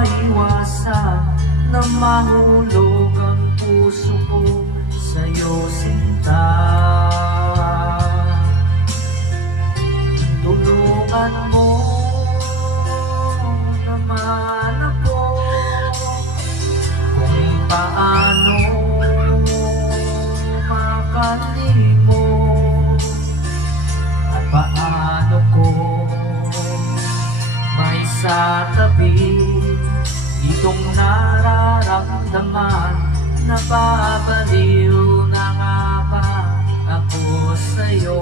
maiwasan na mahulog ang puso ko sa'yo, sinta. Tulungan mo naman ako kung paano makalimot at paano ko may sa tabi itong nararamdaman. Nababaliw na nga ba ako sa'yo?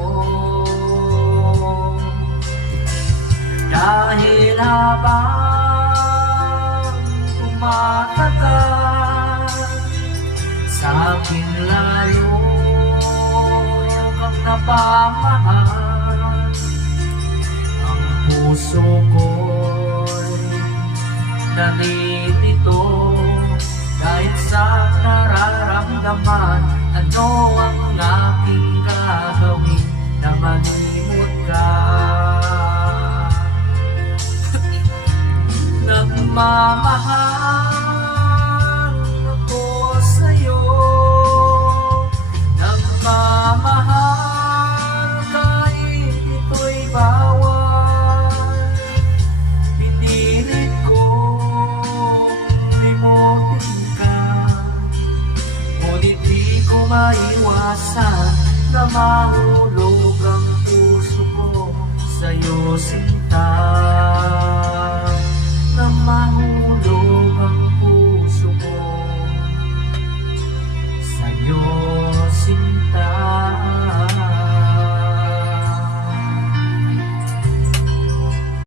Dahil habang tumatagal, sa'kin lalo kang napamahal. Ang puso ko'y nalilito kahit sa nararamdaman. Ano ang aking gagawin na malimot ka? Nagmamahal ako sa'yo, nagmamahal kahit ito'y bawal. Pinilit ko limutin ka, ngunit di ko maiwasan na mahulog ang puso ko sa'yo, sinta.